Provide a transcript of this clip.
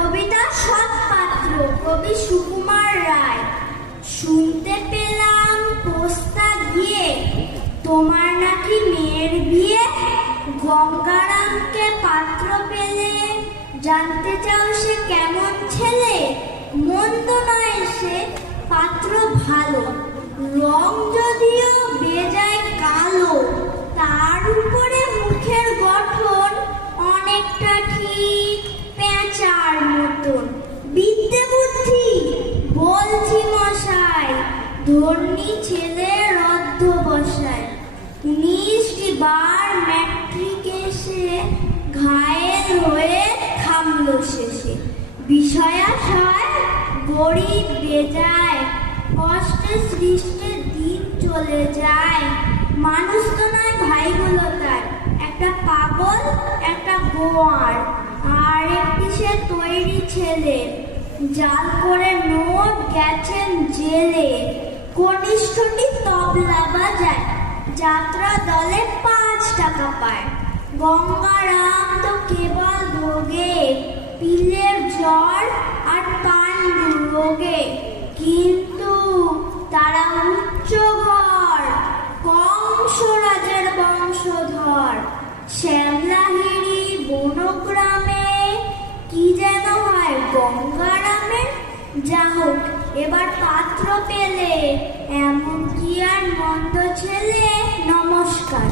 কবিতা সৎপাত্র, কবি সুকুমার রায়। শুনতে পেলাম পোস্তা গিয়ে তোমার নাকি মেয়ের বিয়ে, গঙ্গারামকে পাত্র পেলে জানতে চাও সে কেমন ছেলে। মন্দ নয় সে, পাত্র ভালো, রং যদিও বেজায় কালো, তার উপরে মুখের গঠন অনেকটা ঠিক পেঁচার মতন। বিদ্যে বুদ্ধি বলছি মশাই, ধর্মী ছেলে রদ্ধ বসায়। 19টি বার ম্যাট্রিকে সে ঘায়েল হয়ে থামলো শেষে। বিষয়াশয় গরিব বেজায়, কষ্টে সৃষ্টে দিন চলে যায়। মানুষ তো নয় ভাইগুলো তার, একটা পাগল একটা গোয়ার, আর একটি সে তৈরি ছেলে। জাল করে নোট গেছেন জেলে, কনিষ্ঠটি তবলা বাজায়, যাত্রা দলে 5 টাকা পায়। গঙ্গারাম তো কেবল ভোগে পিলের জ্বর আর পাণ্ডু রোগে, কিন্তু তারা উচ্চ ঘর, কংসরাজের বংশধর। শ্যামলাহিড়ি বনগ্রামে কি যেন হয় গঙ্গারামের। যা হোক, এবার পাত্র পেলে, এমন কি আর মন্দ ছেলে। নমস্কার।